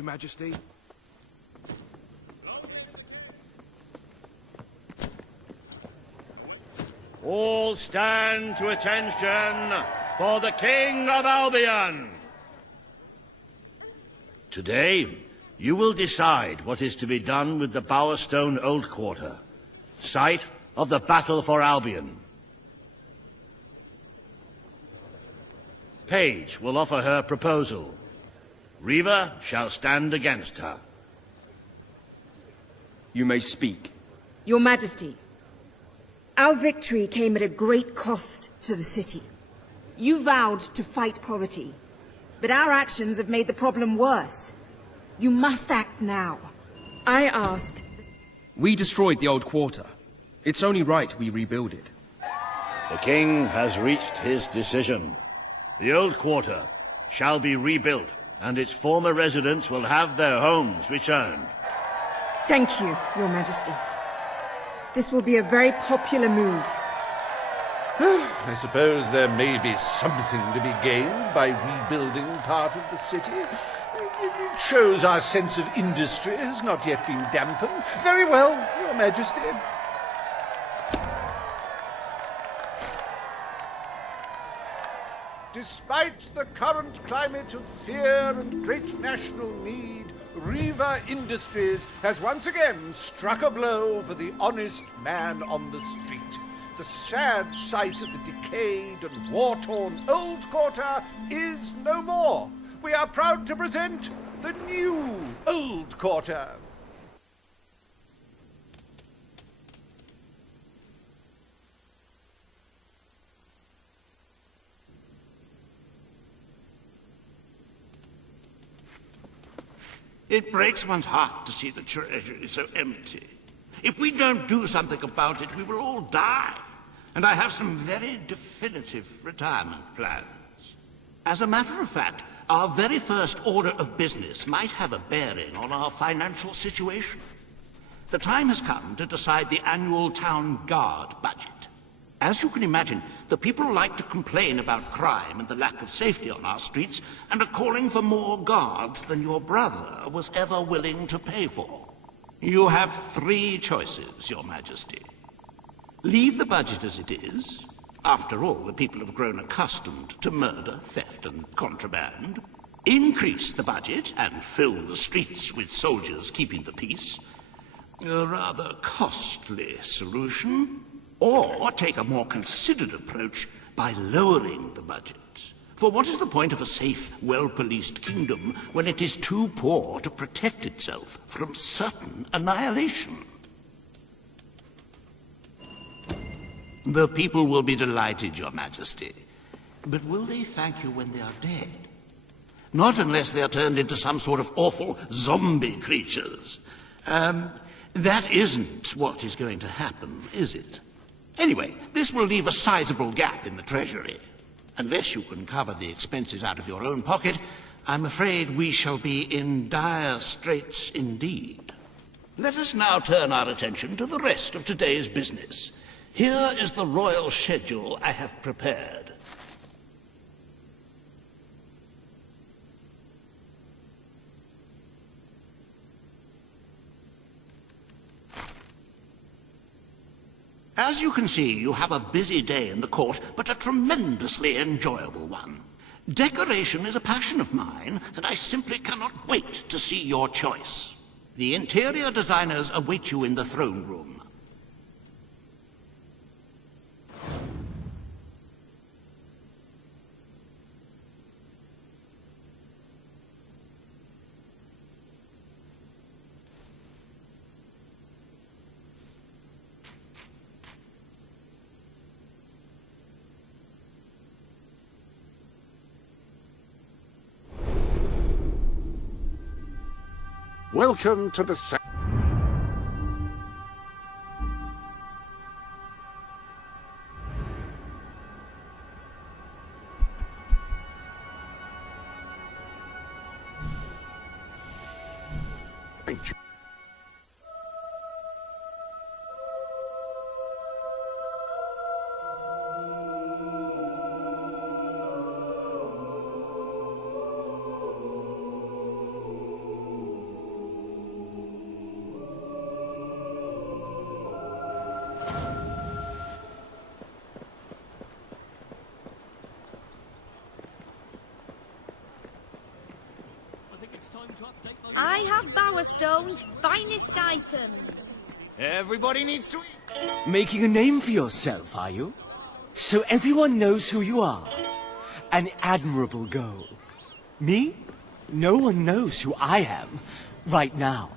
Your Majesty. All stand to attention for the King of Albion. Today, you will decide what is to be done with the Bowerstone Old Quarter, site of the battle for Albion. Paige will offer her proposal. Reva shall stand against her. You may speak. Your Majesty, our victory came at a great cost to the city. You vowed to fight poverty, but our actions have made the problem worse. You must act now. I ask... We destroyed the old quarter. It's only right we rebuild it. The king has reached his decision. The old quarter shall be rebuilt, and its former residents will have their homes returned. Thank you, Your Majesty. This will be a very popular move. I suppose there may be something to be gained by rebuilding part of the city. It shows our sense of industry has not yet been dampened. Very well, Your Majesty. Despite the current climate of fear and great national need, Reva Industries has once again struck a blow for the honest man on the street. The sad sight of the decayed and war-torn old quarter is no more. We are proud to present the new old quarter. It breaks one's heart to see the treasury so empty. If we don't do something about it, we will all die. And I have some very definitive retirement plans. As a matter of fact, our very first order of business might have a bearing on our financial situation. The time has come to decide the annual town guard budget. As you can imagine, the people like to complain about crime and the lack of safety on our streets and are calling for more guards than your brother was ever willing to pay for. You have three choices, Your Majesty. Leave the budget as it is. After all, the people have grown accustomed to murder, theft, and contraband. Increase the budget and fill the streets with soldiers keeping the peace. A rather costly solution. Or take a more considered approach by lowering the budget. For what is the point of a safe, well-policed kingdom when it is too poor to protect itself from certain annihilation? The people will be delighted, Your Majesty. But will they thank you when they are dead? Not unless they are turned into some sort of awful zombie creatures. That isn't what is going to happen, is it? Anyway, this will leave a sizable gap in the treasury. Unless you can cover the expenses out of your own pocket, I'm afraid we shall be in dire straits indeed. Let us now turn our attention to the rest of today's business. Here is the royal schedule I have prepared. As you can see, you have a busy day in the court, but a tremendously enjoyable one. Decoration is a passion of mine, and I simply cannot wait to see your choice. The interior designers await you in the throne room. Welcome to the... I have Bowerstone's finest items. Everybody needs to eat. Making a name for yourself, are you? So everyone knows who you are. An admirable goal. Me? No one knows who I am right now.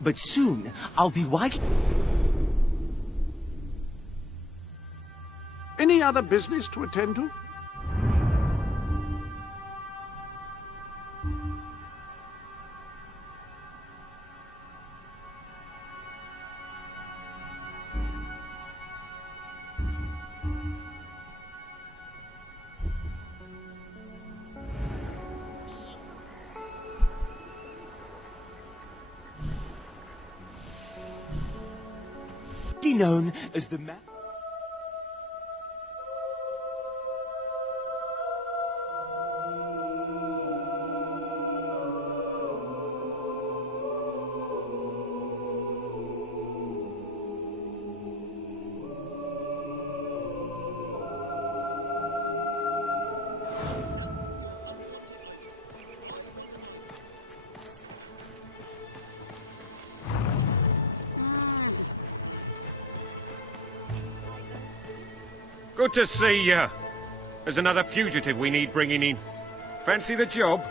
But soon, I'll be widely... Any other business to attend to? known as the man. Good to see you. There's another fugitive we need bringing in. Fancy the job?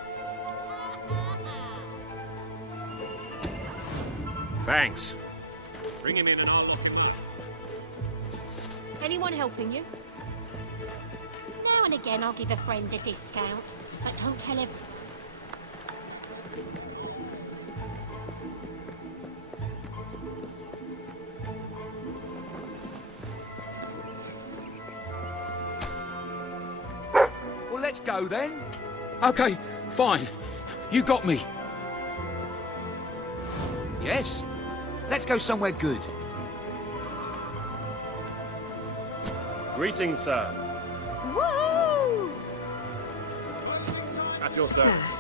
Thanks. Bring him in and I'll lock him up. Anyone helping you? Now and again I'll give a friend a discount, but don't tell him. Well, let's go then. Okay, fine. You got me. Yes. Let's go somewhere good. Greetings, sir. Woo! At your Sir. service.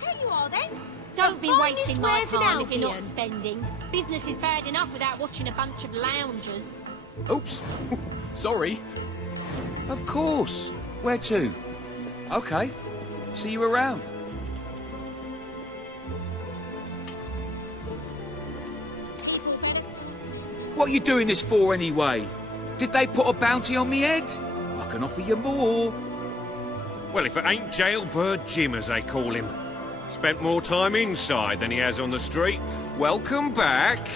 Here you are then. Don't be wasting my time if you're not spending. Business is bad enough without watching a bunch of loungers. Oops. Sorry. Of course. Where to? Okay. See you around. What are you doing this for anyway? Did they put a bounty on me head? I can offer you more. Well, if it ain't Jailbird Jim, as they call him. Spent more time inside than he has on the street. Welcome back.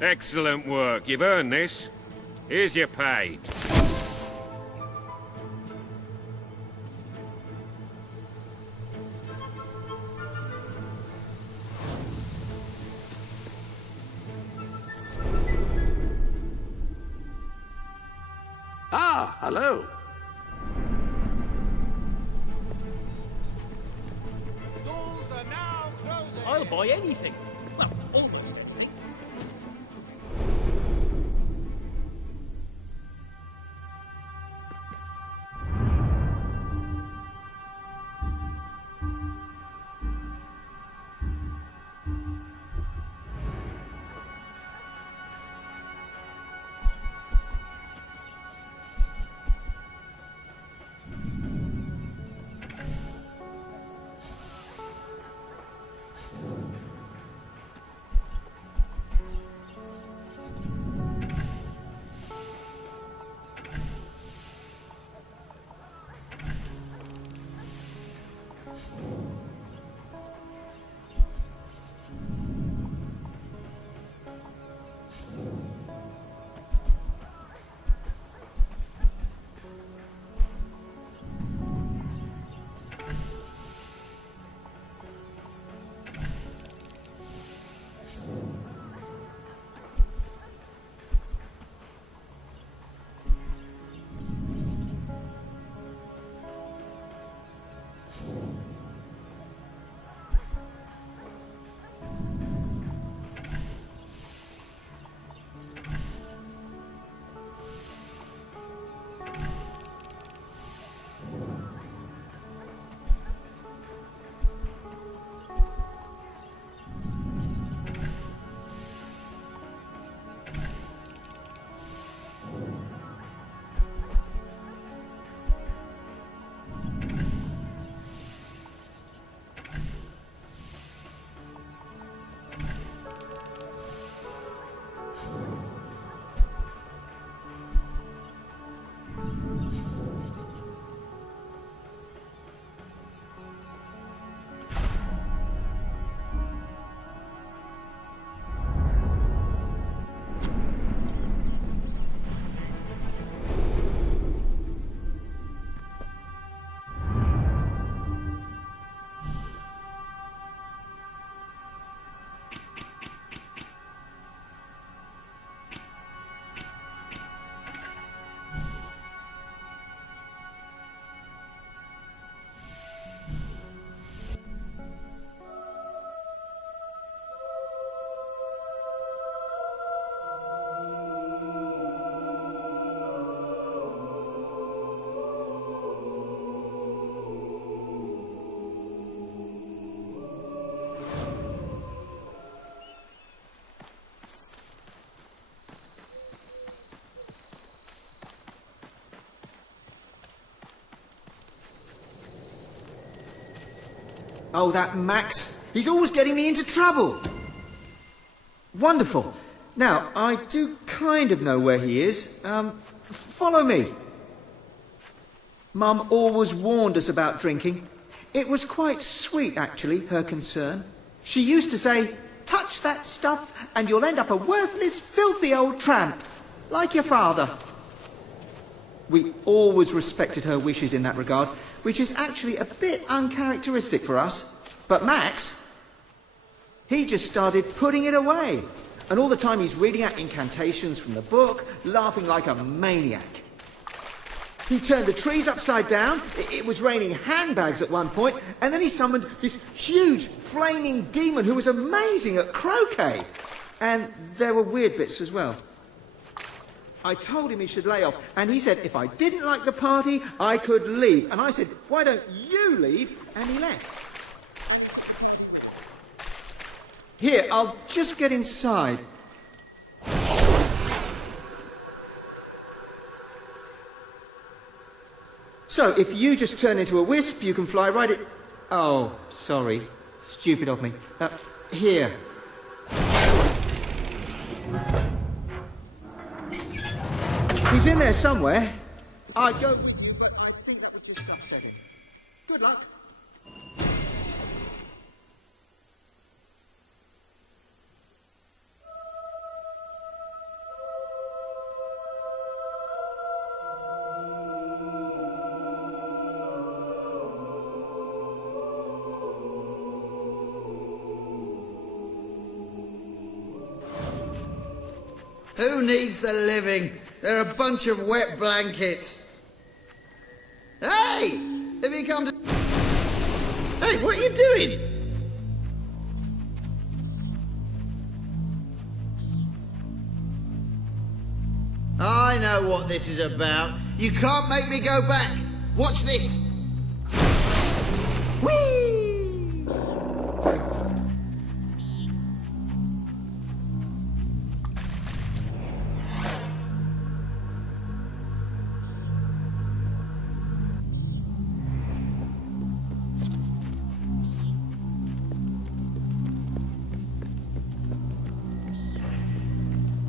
Excellent work. You've earned this. Here's your pay. Ah, hello. Stalls are now closing. I'll buy anything. Well, almost anything. Oh, that Max. He's always getting me into trouble. Wonderful. Now, I do kind of know where he is. Follow me. Mum always warned us about drinking. It was quite sweet, actually, her concern. She used to say, touch that stuff and you'll end up a worthless, filthy old tramp, like your father. We always respected her wishes in that regard, which is actually a bit uncharacteristic for us. But Max, he just started putting it away. And all the time he's reading out incantations from the book, laughing like a maniac. He turned the trees upside down, it was raining handbags at one point, and then he summoned this huge, flaming demon who was amazing at croquet. And there were weird bits as well. I told him he should lay off, and he said if I didn't like the party, I could leave. And I said, why don't you leave? And he left. Here, I'll just get inside. So, if you just turn into a wisp, you can fly right at... Oh, sorry. Stupid of me. Here. He's in there somewhere. I'd go with you, but I think that would just upset him. Good luck. Who needs the living? They're a bunch of wet blankets. Hey! Have you come to... Hey, what are you doing? I know what this is about. You can't make me go back. Watch this. Whee!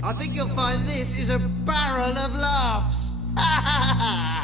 I think you'll find this is a barrel of laughs. Ha ha ha!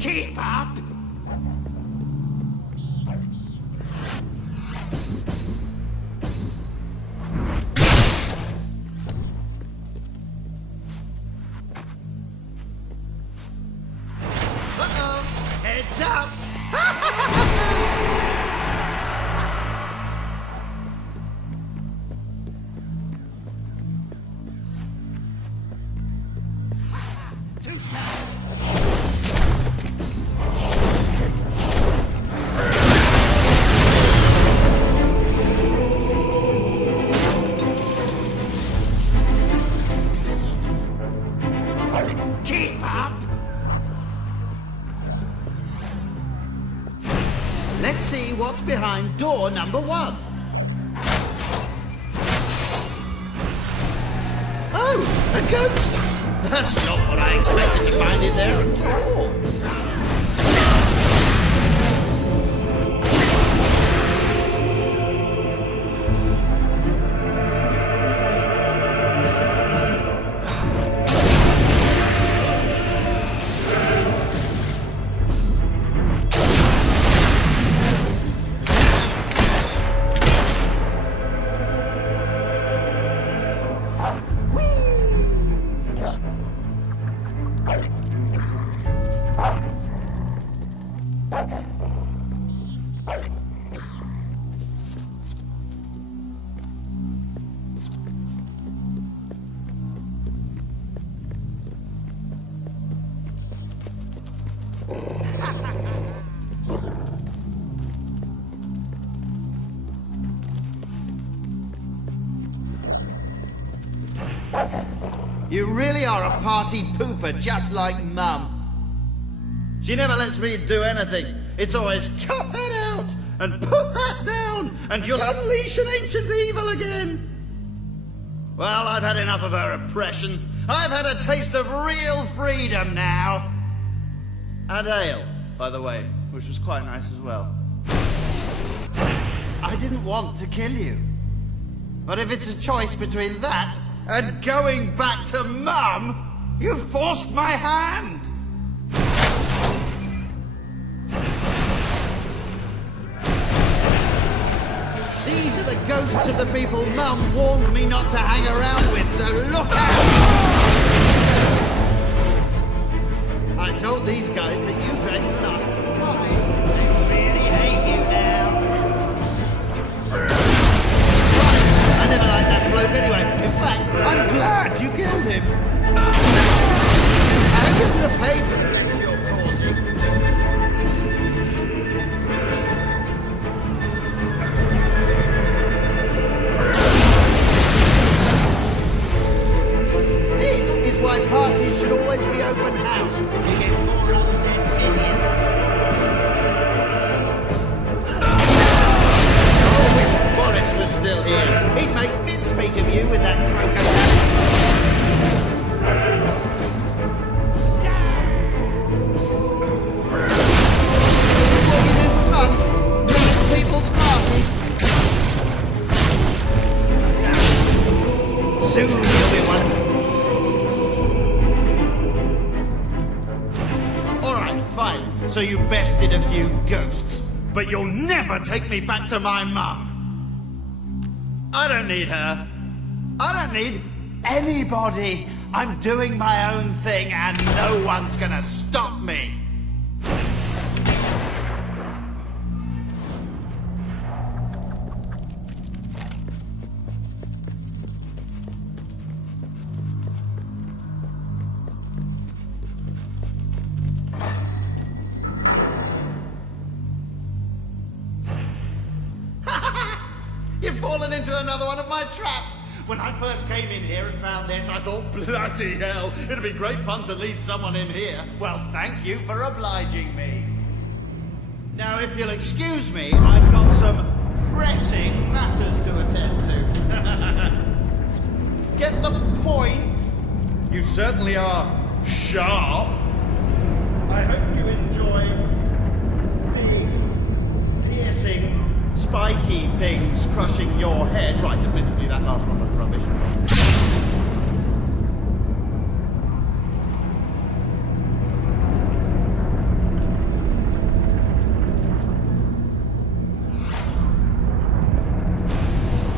Keep up! Uh-oh! Heads up! Too slow! Keep up! Let's see what's behind door number 1. Oh, a ghost! That's not what I expected to find in there at all. You really are a party pooper, just like Mum. She never lets me do anything. It's always, cut that out, and put that down, and you'll unleash an ancient evil again. Well, I've had enough of her oppression. I've had a taste of real freedom now. And ale, by the way, which was quite nice as well. I didn't want to kill you. But if it's a choice between that and going back to Mum, you've forced my hand. These are the ghosts of the people Mum warned me not to hang around with, so look out! I told these guys that you drank the last of the wine. They really hate you now. I never liked that bloke anyway. In fact, I'm glad you killed him. And you're going to pay for the mess you're causing. This is why parties should always be open house. You get more undead minions. I wish Boris was still here. He'd make mincemeat of you with that croquet mallet. Is this what you do for fun? Ruin people's parties? Soon you'll be one. Alright, fine. So you bested a few ghosts. But you'll never take me back to my mum. I don't need her. I don't need anybody. I'm doing my own thing and no one's gonna stop me. You've fallen into another one of my traps. When I first came in here and found this, I thought, bloody hell, it'd be great fun to lead someone in here. Well, thank you for obliging me. Now, if you'll excuse me, I've got some pressing matters to attend to. Get the point? You certainly are sharp. I hope you enjoy big, piercing, spiky things crushing your head. Right, admittedly, that last one was rubbish.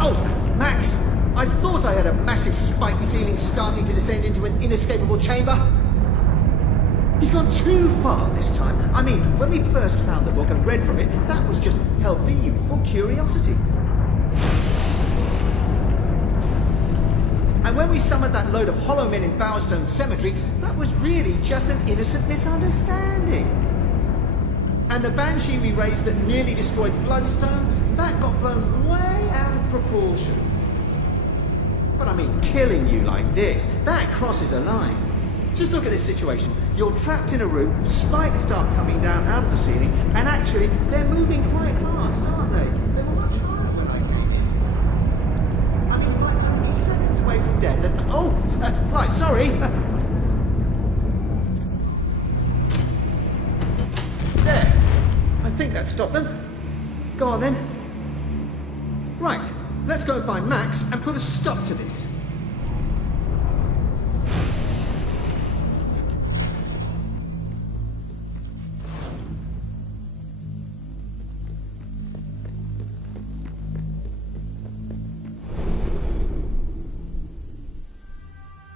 Oh, Max! I thought I had a massive spiked ceiling starting to descend into an inescapable chamber. He's gone too far this time. I mean, when we first found the book and read from it, that was just healthy, youthful curiosity. And when we summoned that load of hollow men in Bowerstone Cemetery, that was really just an innocent misunderstanding. And the banshee we raised that nearly destroyed Bloodstone, that got blown way out of proportion. But I mean, killing you like this, that crosses a line. Just look at this situation. You're trapped in a room, spikes start coming down out of the ceiling, and actually, they're moving quite fast, aren't they? They were much higher when I came in. I mean, you might only be seconds away from death, and... Oh! Right, sorry! There. I think that stopped them. Go on, then. Right. Let's go and find Max and put a stop to this.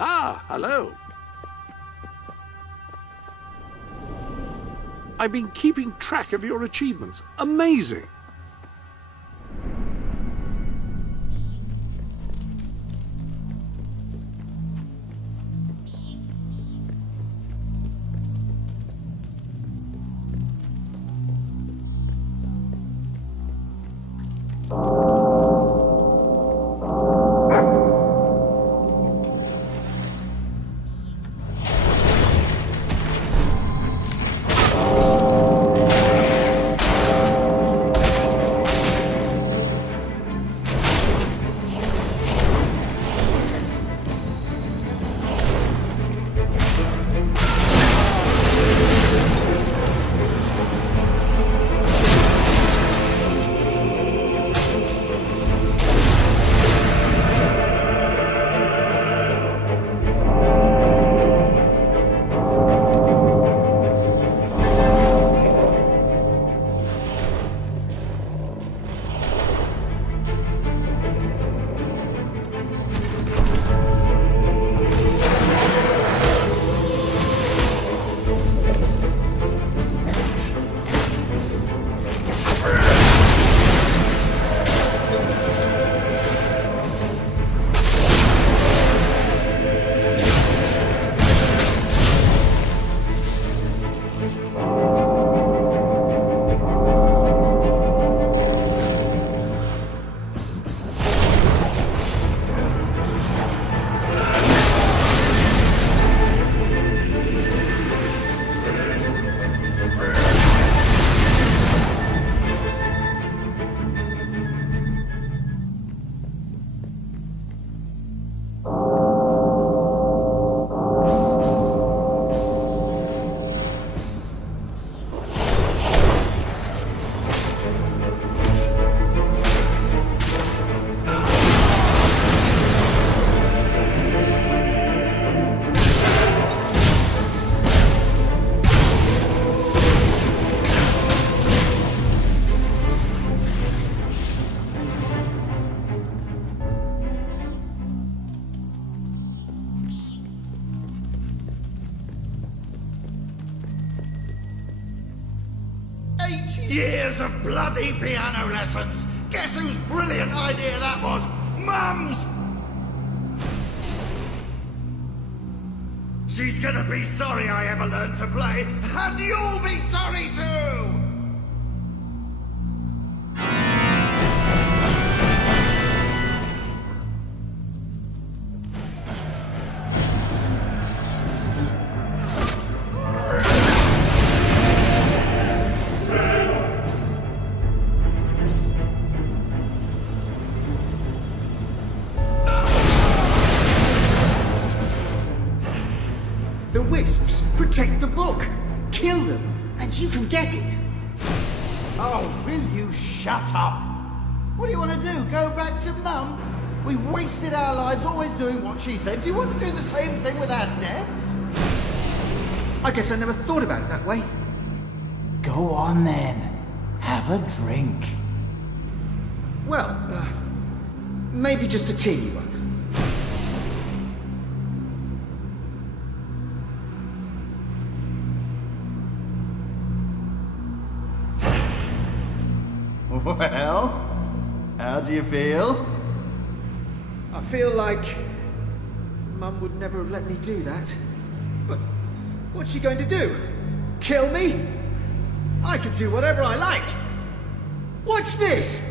Ah, hello. I've been keeping track of your achievements. Amazing. Years of bloody piano lessons. Guess whose brilliant idea that was? Mum's! She's gonna be sorry I ever learned to play, and you'll be sorry too! The wisps protect the book. Kill them, and you can get it. Oh, will you shut up? What do you want to do? Go back to Mum? We wasted our lives always doing what she said. Do you want to do the same thing with our deaths? I guess I never thought about it that way. Go on then. Have a drink. Well, maybe just a teeny one. Well, how do you feel? I feel like Mum would never have let me do that. But what's she going to do? Kill me? I can do whatever I like. Watch this!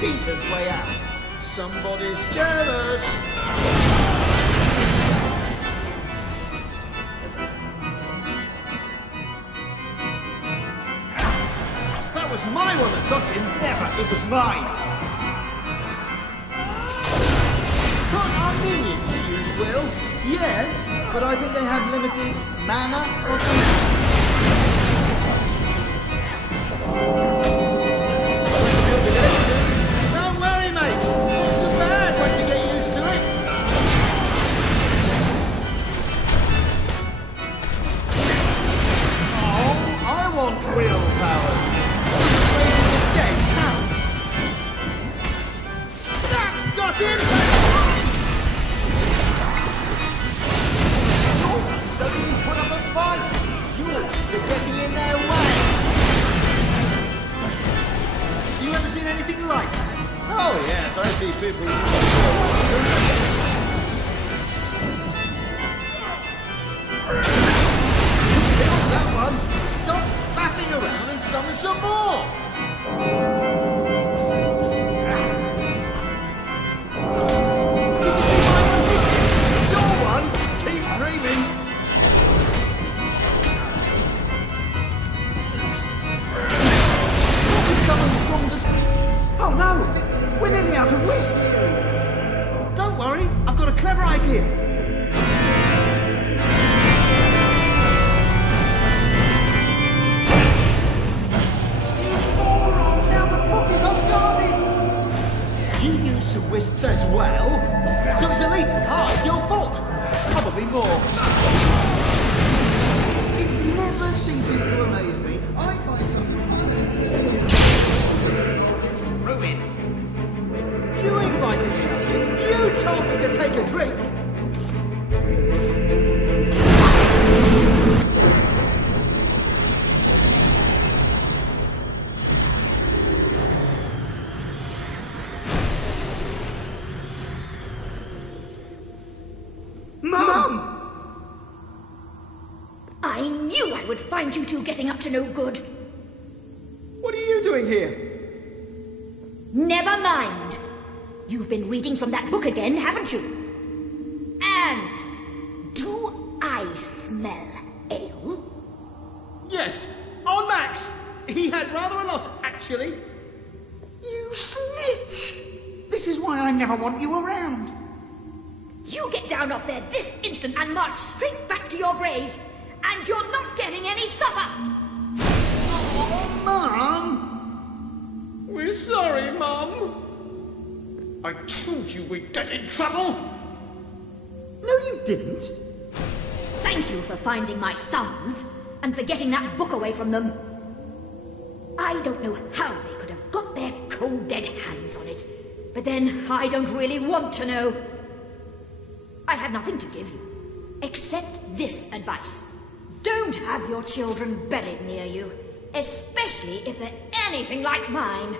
Cheater's way out. Somebody's jealous. That was my one that got him. Never. It was mine. Can't our minions use will? Yeah, but I think they have limited mana or something. Will. anything like that. Oh, yes, I see people. Killed that one. Stop faffing around and summon some more. Did you see my one? Your one? Keep dreaming. Oh no! We're nearly out of whisk! Don't worry, I've got a clever idea. You moron! Now the book is unguarded! You use some wisps as well, so it's at least half your fault. Probably more. It never ceases to amaze me. I find something ruined. You invited me. You told me to take a drink. Mum! I knew I would find you two getting up to no good. What are you doing here? Never mind. You've been reading from that book again, haven't you? And do I smell ale? Yes, on Max. He had rather a lot, actually. You snitch! This is why I never want you around. You get down off there this instant and march straight back to your graves, and you're not getting any supper! Oh, Mum! We're sorry, Mum. I told you we'd get in trouble! No, you didn't. Thank you for finding my sons, and for getting that book away from them. I don't know how they could have got their cold-dead hands on it, but then I don't really want to know. I have nothing to give you, except this advice. Don't have your children buried near you, especially if they're anything like mine.